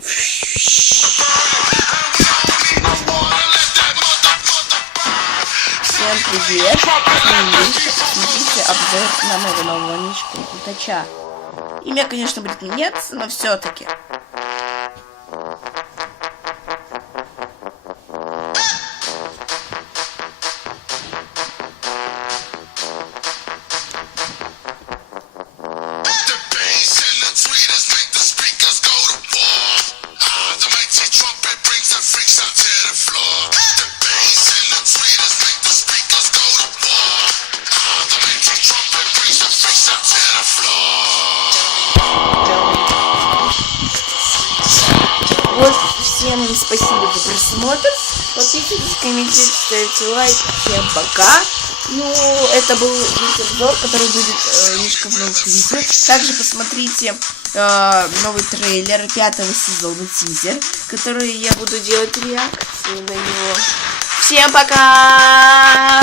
Всем привет! Смотрите, обзор на моего нового ничку Утача. Имя, конечно, будет меняться, но все-таки. Вот, всем спасибо за просмотр. Подписывайтесь, комментируйте, ставьте лайк. Всем пока. Ну, это был обзор, который будет э, немножко в новых видео. Также посмотрите э, новый трейлер пятого сезона тизер, который я буду делать на него. Всем пока!